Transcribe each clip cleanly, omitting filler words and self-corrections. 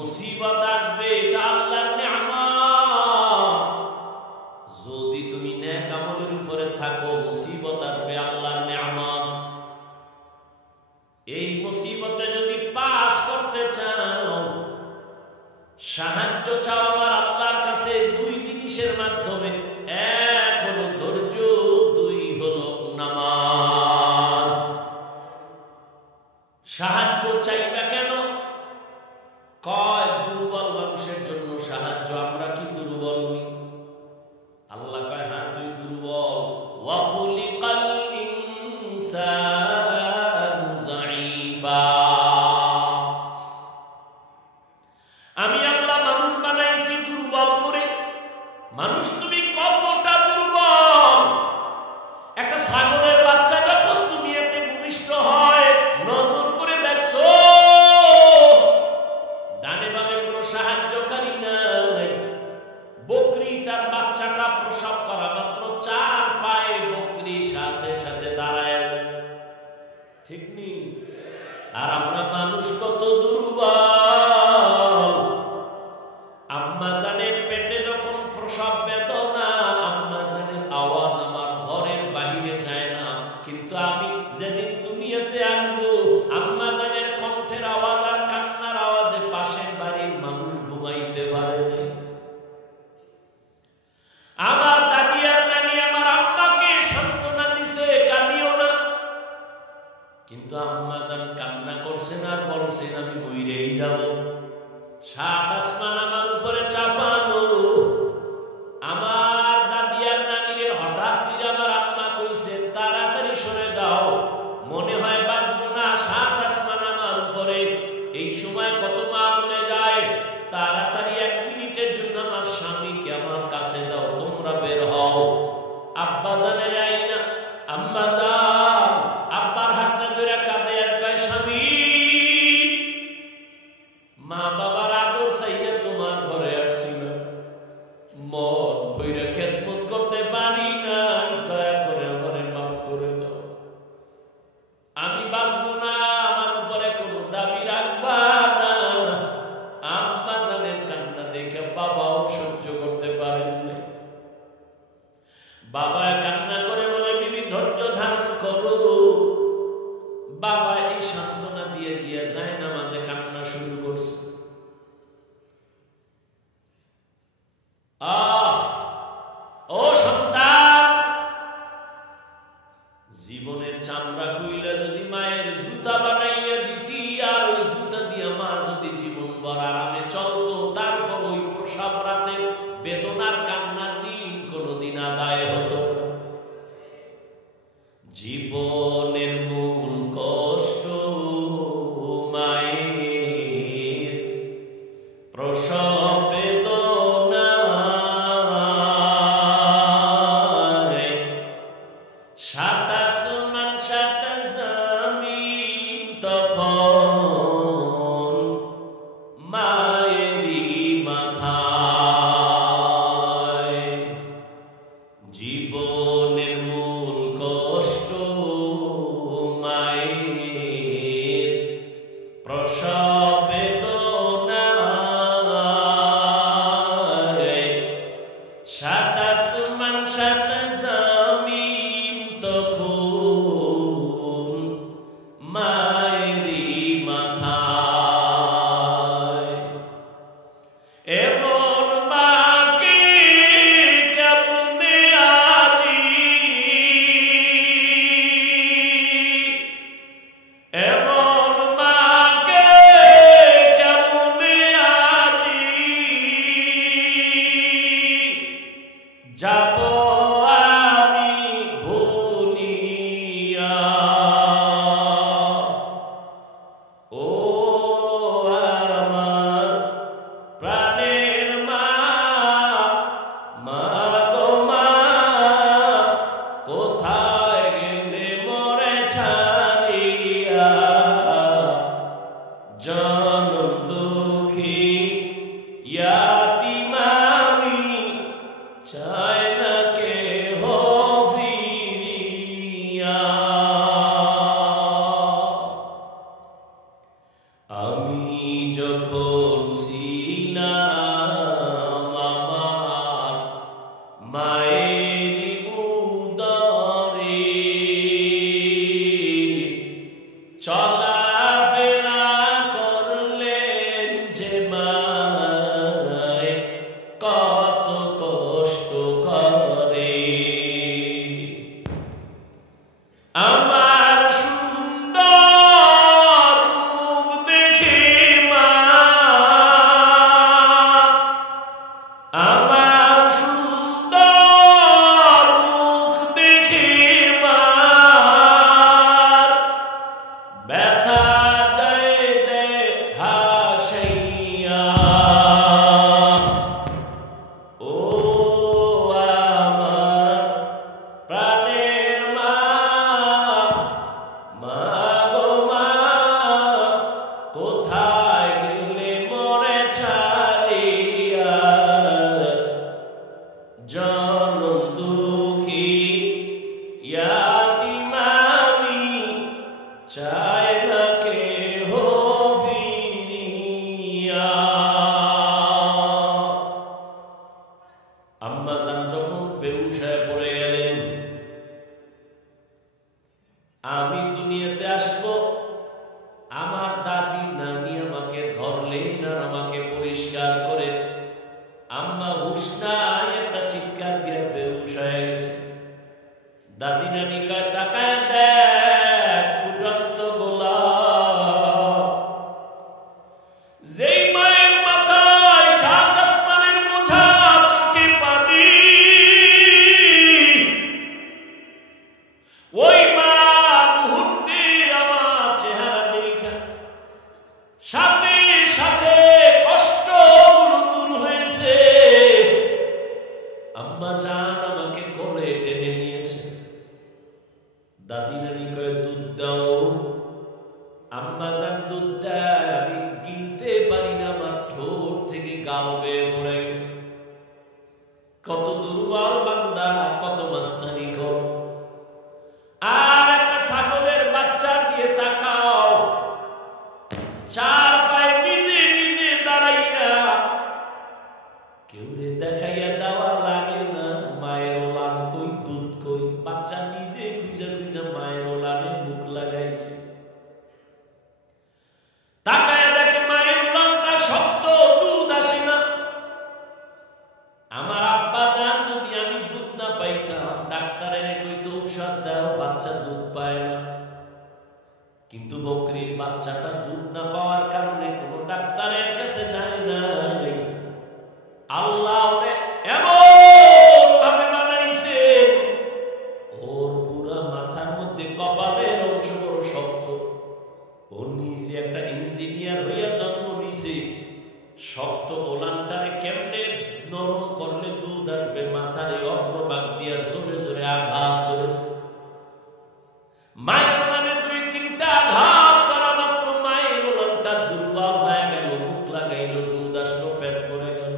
মুসিবত আসবে, এটা আল্লাহর নিয়ামত। যদি তুমি নেক আমলের উপরে থাকো, মুসিবত আসবে আল্লাহর নিয়ামত। এই মুসিবতে যদি পাস করতে চাও, সাহায্য চাও আমার আল্লাহর কাছে দুই জিনিসের মাধ্যমে। এক হলো ধৈর্য, দুই হলো নামাজ। সাহায্য চাইবা কেন? কয় দুর্বল মানুষের জন্য সাহায্য। আমরা কি দুর্বল নই? আল্লাহ কয় হ্যাঁ তুই দুর্বল। ওয়া খুলিকাল ইনসানু যায়ীফা। আমি আল্লাহ মানুষ বানাইছি দুর্বল করে। মানুষ তুমি কতটা দুর্বল! একটা ছাগলের বাচ্চা যখন দুনিয়াতে ভূমিষ্ঠ হয়, নজর করে দেখছো ডানে বামে কোনো সাহায্যকারী নাই। বকরি তার বাচ্চাটা প্রসব করা মাত্র 4 পায়ে বকরি সাথে সাথে দাঁড়ায় যায়, ঠিক নেই? আর আমরা মানুষ কত দুর্বল! আম্মা জানের পেটে যখন প্রসব বেদনা, আম্মা জানের আওয়াজ আমার ঘরের বাহিরে যায় না, কিন্তু আমি যেদিন দুনিয়াতে আসবো আম্মা জানের কণ্ঠের আওয়াজ আর কান্নার আওয়াজে পাশের বাড়ির মানুষ ঘুমাইতে পারে না। আমার দাদি আর নানি আমার আম্মাকে সান্ত্বনা দিছে, কাঁদিও না। কিন্তু আম্মা জান কান্না করছেন আর বলছেন আমি বইরেই যাব। 7 আসমান আমার উপরে চাপানো। আমার দাদি আর নানিরে হঠাৎ করে আমার আম্মা কইছে তাড়াতাড়ি সরে যাও, মনে হয় বাঁচবো না। 7 আসমান আমার উপরে। এই সময় কত মা মরে যায়। তাড়াতাড়ি 1 মিনিটের জন্য আমার স্বামীকে আমার কাছে দাও, তোমরা বের হও। আব্বা জানের আইনা আম্মা জান আব্বার হাতটা ধরে কাঁদে আর কয় স্বামী, মা বাবার আদর চাইলে তোমার ঘরে আসছিল, মন ভইরা খেদমত করতে পারি না, দয়া করে আমারে মাফ করে দাও। আমি বাঁচবো না, আমার উপরে কোনো দাবি রাখবা না। আম্মা জানের কান্না দেখে বাবাও সহ্য করতে পারেন না। বাবা কান্না করে বলে বিবি ধৈর্য ধারণ করো। বাবা এই সান্ত্বনা দিয়ে গিয়ে যায় নামাজে কান্না শুরু করছে। ও সন্তান, জীবনের চামড়া খুইলা যদি মায়ের জুতা বানাইয়া দিতি, আর ওই জুতা দিয়ে মা যদি জীবন ভর আরামে চলতো, তারপর ওই প্রসব রাতের বেদনার কান্নার ঋণ কোনদিন আদায় হতো না। জীবনের মূল কষ্ট মায়ের প্রসব বেদনা। 7 আসমান 7 জমিন তখন মা হুশ নাই, একটা চিৎকার দিয়ে বেহুশ হয়ে গেছে। দাদি নানি কয় তাকায় দেখ ফুটন্ত গোলাপ। যেই মায়ের মাথায় সাত আসমানের বোঝা, চোখে পানি, ওই মা মুহূর্তে আমার চেহারা দেখা সাথে সাথে কষ্টগুলো দূর হয়েছে। আম্মা জান আমাকে কোলে টেনে নিয়েছে। দাদি নানি কয় দুধ দাও। আম্মা জান দুধ দেয়, আমি গিলতে পারি না, আমার ঠোঁট থেকে গাল বেয়ে পড়ে গেছে। কত দুর্বল বান্দা, কত মাস্তানি কর। আর একটা ছাগলের বাচ্চা দিয়ে তাকাও, চার পায়ে নিজে নিজে দাঁড়াইয়া, কেউ রে দেখাইয়া দেওয়া লাগে না মায়ের ওলান কই, দুধ কই। বাচ্চা নিজে খুঁজে খুঁজে মায়ের ওলানে মুখ লাগাইছে। তাকায় দেখে মায়ের উলানটা শক্ত, দুধ আসে না। আমার আব্বা জান যদি আমি দুধ না পাইতাম, ডাক্তারের কইতো ঔষধ দাও, বাচ্চা দুধ পায় না। কিন্তু বকরির বাচ্চাটা দুধ না পাওয়ার কারণে কোনো ডাক্তারের কাছে যায় না। আল্লাহ ওরে এমন ভাবে বানাইছে, ওর পুরা মাথার মধ্যে কপালের অংশ বড় শক্ত। ও নিজে একটা ইঞ্জিনিয়ার হইয়া জন্ম নিছে। শক্ত ওলানটারে কেমনে নরম করলে দুধ আসবে, মাথারে অগ্রভাগ দিয়া জোরে জোরে আঘাত করেছে। মায়ের ওলানে দুই তিনটা আঘাত করা মাত্র মায়ের ওলানটা দুর্বল হয়ে গেল, মুখ লাগাইল, দুধ আসলো, পেট পড়ে গেল।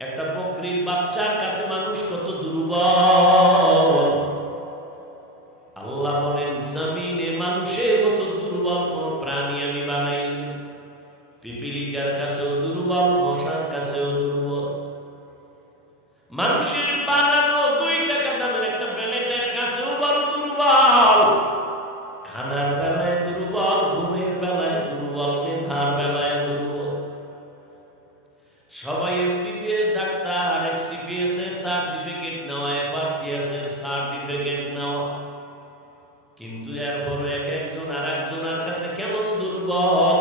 একটা বকরির বাচ্চার কাছে মানুষ কত দুর্বল। আল্লাহ বলেন জমিনে মানুষের মতো দুর্বল কোন প্রাণী আমি বানাইনি। পিপিলিকার কাছেও দুর্বল, মশার কাছেও দুর্বল। মানুষের বানানো 2 টাকা দামের একটা প্লেটের কাছেও বড় দুর্বল। খানার বেলায় দুর্বল, ঘুমের বেলায় দুর্বল, মেধার বেলায় দুর্বল। সবাই এমবিবিএস ডাক্তার, এফসিপিএস এর সার্টিফিকেট নেওয়া, এফআরসিএস এর সার্টিফিকেট নেওয়া, কিন্তু এরপরে এক একজন আর একজনের কাছে কেমন দুর্বল।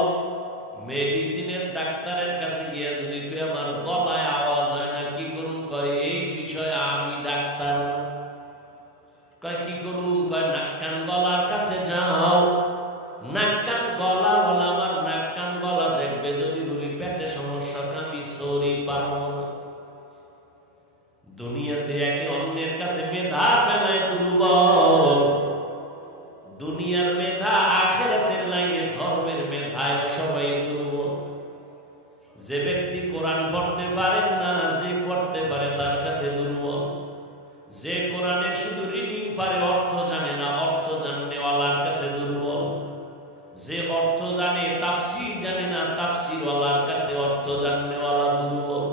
মেডিসিনের ডাক্তারের কাছে গিয়ে যদি কেউ আমার গলায় আওয়াজ হয় না, কি করুন? কয় এই বিষয়ে আমি ডাক্তার। কয় কি করুন? কয় নাক কান গলার কাছে যাও। নাক কান গলা বলা, আমার নাক কান গলা দেখবে, যদি বলি পেটে সমস্যা, আমি সরি পারবো না। দুনিয়াতে একে অন্যের কাছে মেধার বেলায় দুর্বল। দুনিয়ার মেধা, আখিরাতের লাইনে ধর্মের মেধায় সবাই দুর্বল। যে ব্যক্তি কোরআন পড়তে পারেন না, যে পড়তে পারে তার কাছে দুর্বল। যে কোরআনের শুধু রিডিং পারে, অর্থ জানে না, অর্থ জাননেওয়ালার কাছে দুর্বল। যে অর্থ জানে, তাফসীর জানে না, তাফসীরওয়ালার কাছে অর্থ জাননেওয়ালা দুর্বল।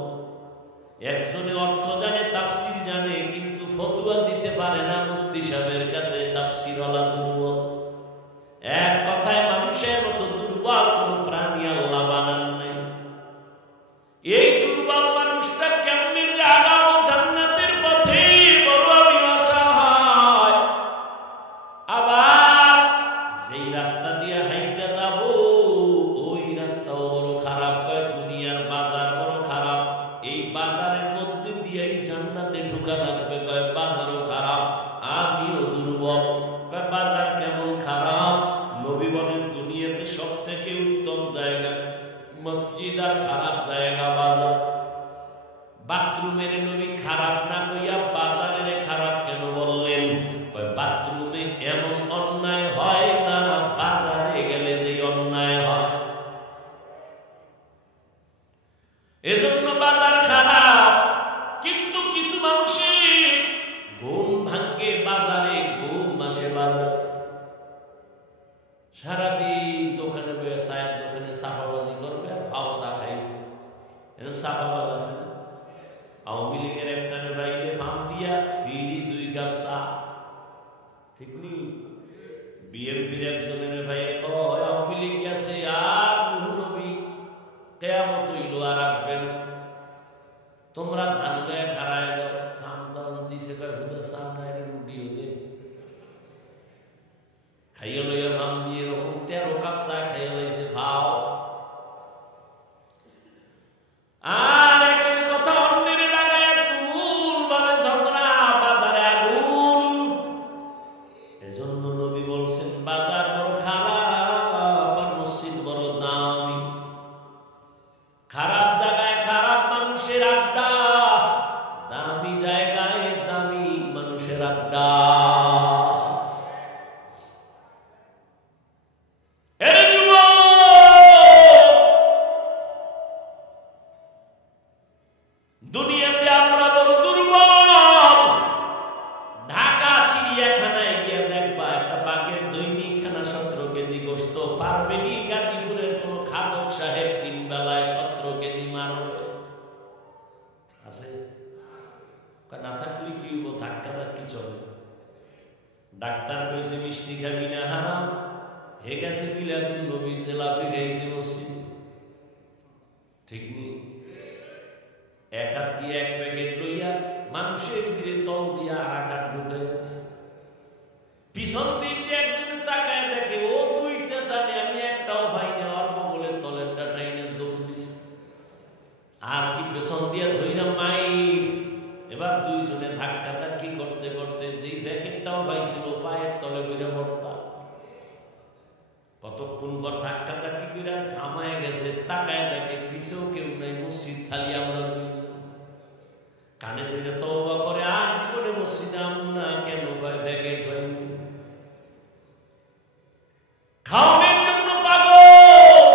একজনে অর্থ জানে, তাফসীর জানে, কিন্তু ফতোয়া দিতে পারে না, মুফতি সাহেবের কাছে তাফসীরওয়ালা দুর্বল। এক কথায় মানুষের মতো দুর্বল কোন প্রাণী আল্লাহ বানান নাই। এই দুর্বল মানুষটা কেমনে যে আগামো জান্নাতের পথে, বড় আমি অসহায়। আবার যেই রাস্তা দিয়ে হাইটা যাব, ওই রাস্তাও বড় খারাপ। দুনিয়ার বাজার বড় খারাপ, এই বাজারের মধ্যে দিয়েই জান্নাতে ঢোকা লাগবে। কয় বাজারও খারাপ, আমিও দুর্বল। কয় বাজার কেমন খারাপ? নবী বলেন দুনিয়াতে সব থেকে উত্তম জায়গা মসজিদ, আর খারাপ জায়গা বাজার। বাথরুমের নবী খারাপ না কইয়া বাজারের খারাপ কেন বললেন? কয় বাথরুমে এমন অন্যায় হয় না, বাজারে গেলে যে অন্যায় হয়। এজন্য বাজার খারাপ। কিন্তু কিছু মানুষের ঘুম ভাঙ্গে বাজারে, ঘুম আসে বাজার। সারাদিন দোকানে বসে চায়ের দোকানে চাপাবাজি করবে আর ফাও চা খাইবে। এরকম চাপাবাজ আছে না? আওয়ামী লীগের একটানে বাইরে ফাম দিয়া ফ্রি 2 কাপ চা, ঠিক নি? বিএনপির একজনের ভাইয়ে কয় আওয়ামী লীগ গেছে, আর নবী কেয়ামত হইল আর আসবে না। তোমরা ধান লয়ে খাড়ায় যাও, ফাম দাম দিছে কয় হুদা চা চাইরে রুটি হতে খাইয়া লইয়া ফাম দিয়ে এরকম 13 কাপ চা খাইয়া লাইছে খাও। আর একের কথা অন্যের লাগায় তুমুল ভাবে ঝগড়া, বাজারে আগুন। এজন্য নবী বলছেন বাজার বড় খারাপ আর মসজিদ বড় দামি। খারাপ জায়গায় খারাপ মানুষের আড্ডা, দামি জায়গায় দামি মানুষের আড্ডা। দুনিয়াতে আমরা বড় দুর্বল। ঢাকা চিড়িয়াখানায় গিয়ে দেখবা একটা বাঘের দৈনিক খানা 17 কেজি গোশত পারবেনি। গাজীপুরের কোন খাদক সাহেব 3 বেলায় 17 কেজি মারবে আছে? না থাকলে কি হইব? ধাক্কা ধাক্কি চলে। ডাক্তার কইছে মিষ্টি খাবি না হারাম, হে গেছে মিলাদুন নবীর জেলাপি খাইতে মসজিদ। ঠিক নেই? এক হাত দিয়ে 1 প্যাকেট লইয়া মানুষের ভিড়ে তল দিয়া আর হাত ঢুকাই দিছে। পিছন দিক দিয়ে একজনে তাকায় দেখে ও 2টা টানে, আমি একটাও পাই না। ওর বগলের তলেরটা টাইনে দৌড় দিছে। আর কি পেছন দিয়ে ধইরা মাইর। এবার দুইজনে ধাক্কা ধাক্কি করতে করতে যেই প্যাকেটটাও পাইছিল পায়ের তলে বইরা ভর্তা। কতক্ষণ পর ধাক্কা ধাক্কি করে ঘামায় গেছে, তাকায় দেখে পিছেও কেউ নাই, মসজিদ খালি আমরা দুইজন। কানে ধরে তওবা করে আর জীবনে মসজিদে আমু না কেন? কয় প্যাকেট হয়নি। খাওয়ানোর জন্য পাগল।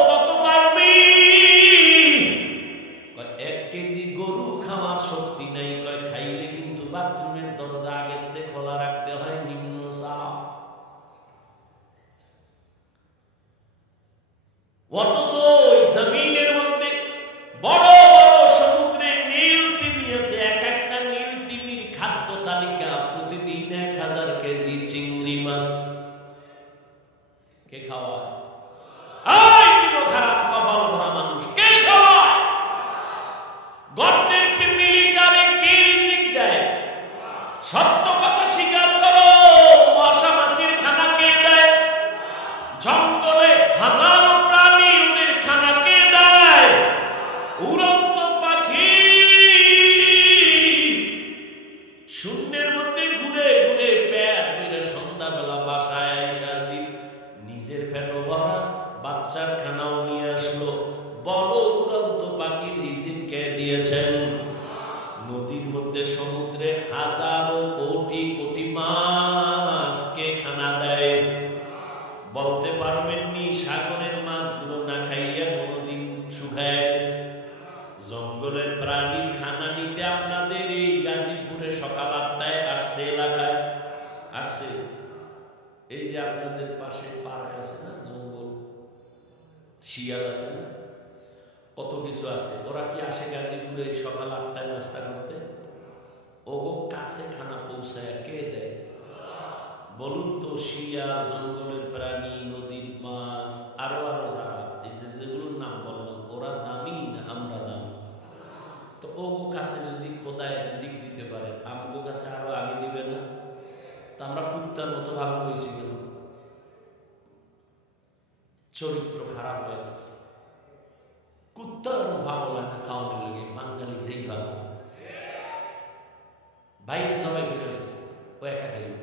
কত পারবি? কয় 1 কেজি গরু খাওয়ার শক্তি নাই। কয় খাইলে কিন্তু বাথরুমের দরজা আগের থেকে খোলা রাখতে হয়, নিম্ন চাপ। অথচ ওই জমিনের মধ্যে বড় বড় সমুদ্রে নীল তিমি আছে। এক একটা নীল তিমির খাদ্য তালিকা প্রতিদিন 1000 কেজি চিংড়ি মাছ। কে খাওয়ায়? খারাপ কপাল ভরা মানুষ কে খাওয়ায়? গর্তের পিপিলিকারে কে রিজিক দেয়? সত্য কথা স্বীকার করো। মশা মাছির খানা কে দেয়? জঙ্গলে হাজারো প্রাণী, ওদের খানা কে দেয়? উড়ন্ত পাখি শূন্যের মধ্যে ঘুরে ঘুরে পেট ভরে সন্ধ্যাবেলা বাসায় এসে হাজির। নিজের পেটও ভরা, বাচ্চার খানাও নিয়ে আসলো। বলো উড়ন্ত পাখির রিজিক কে দিয়েছেন? নদীর মধ্যে সমুদ্রে হাজারো কোটি কোটি মাছ কে খানা দেয়? বলতে পারবেননি সাগরের মাছগুলো না খাইয়া কোনোদিন শুকায় গেছে? জঙ্গলের প্রাণীর খানা নিতে আপনাদের এই গাজীপুরে সকাল 8টায় আসছে, এলাকায় আসছে। এই যে আপনাদের পাশে পার্ক আছে না, জঙ্গল, শিয়াল আছে না, কত কিছু আছে। ওরা কি আসে গাজীপুরে সকাল 8টায় নাস্তা করতে? ওগো কাছে খানা পৌঁছায় কে দেয়? বলুন তো। শিয়াল, জঙ্গলের প্রাণী, নদীর মাছ, আরো আরো যারা এই যেগুলোর নাম বললাম, ওরা দামি না আমরা দামি? তো ওগো কাছে যদি খোদায় রিজিক দিতে পারে, আমগো কাছে আরো আগে দিবে না? তো আমরা কুত্তার মতো ভালো হয়েছি কেন? চরিত্র খারাপ হয়ে গেছে। কুত্তার ভালো লাগে না খাওয়ানোর লেগে। বাঙালি যেই ভালো, বাইরে সবাই ঘিরে গেছে, ও একা খাইবে।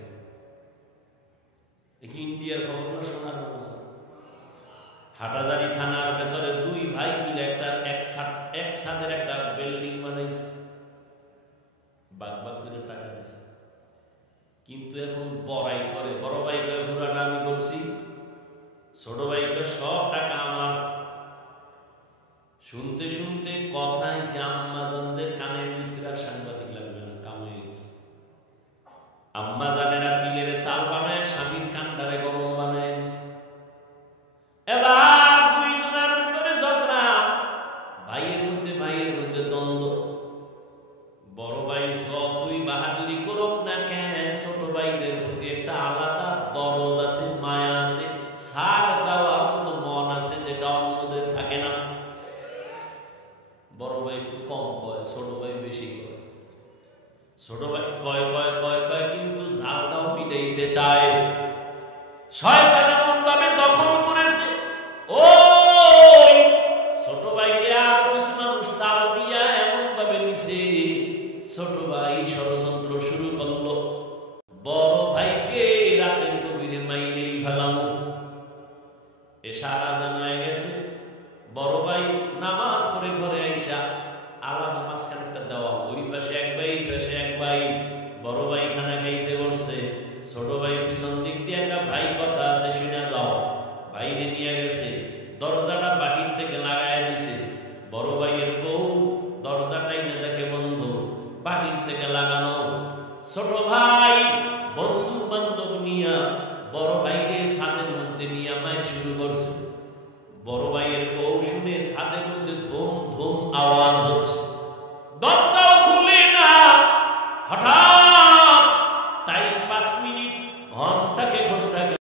ইন্ডিয়ার খবর না শোনার বাংলা। হাটাজারি থানার ভেতরে 2 ভাই মিলে একটা একসাথের একটা বিল্ডিং বানাইছে, বাগ বাগ করে টাকা দিছে। কিন্তু এখন বড়াই করে, বড় ভাই কয়ে পুরাটা আমি করছি, ছোট ভাই কয়ে সব টাকা আমার। শুনতে শুনতে কথা এসে আম্মাজানদের কানের ভিতরে আর সাংবাদিক লাগবে না, কাম হয়ে গেছে। আম্মাজানেরা তিলের তাল বানায় স্বামীর কান্ডারে গরম বানায় দিছে। এবার দুইজনের ভিতরে ঝগড়া, ভাইয়ের মধ্যে দ্বন্দ্ব। বড় ভাই যতই বাহাদুরি করুক না কেন, ছোট ভাইদের প্রতি একটা আলাদা দরদ আছে, মায়া আছে, ছাড় দেওয়ার মতো মন আছে, যেটা অন্যদের থাকে না। বড় ভাই একটু কম কয়, ছোট ভাই বেশি করে। ছোট ভাই কয় কয় কয় কয় কিন্তু জালটাও পিটাইতে চায়। শয়তান এমন ভাবে দখল করেছে, ওই ছোট ভাইরে আর কিছু মানুষ তাল দিয়া এমন ভাবে নিছে, ছোট ভাই ষড়যন্ত্র শুরু করলো, বড় ভাইকে রাতের গভীরে মাইরেই ফেলামো। এশার আজান হয়ে গেছে, বড় ভাই নামাজ পড়ে ঘরে আইসা আলাদা মাঝখানে একটা দেওয়া, ওই পাশে এক ভাই এই পাশে এক ভাই। বড় ভাই খানা খাইতে বসছে, ছোট ভাই পিছন দিক দিয়ে একটা ভাই কথা আছে শুনে যাও, বাইরে নিয়ে গেছে, দরজাটা বাহির থেকে লাগায় দিছে। বড় ভাইয়ের বউ দরজাটাই না দেখে বন্ধ, বাহির থেকে লাগানো। ছোট ভাই বন্ধু বান্ধব নিয়া বড় ভাইরে ছাদের মধ্যে নিয়ে মায়ের শুরু করছে। বড় ভাইয়ের বউ শুনে ছাদের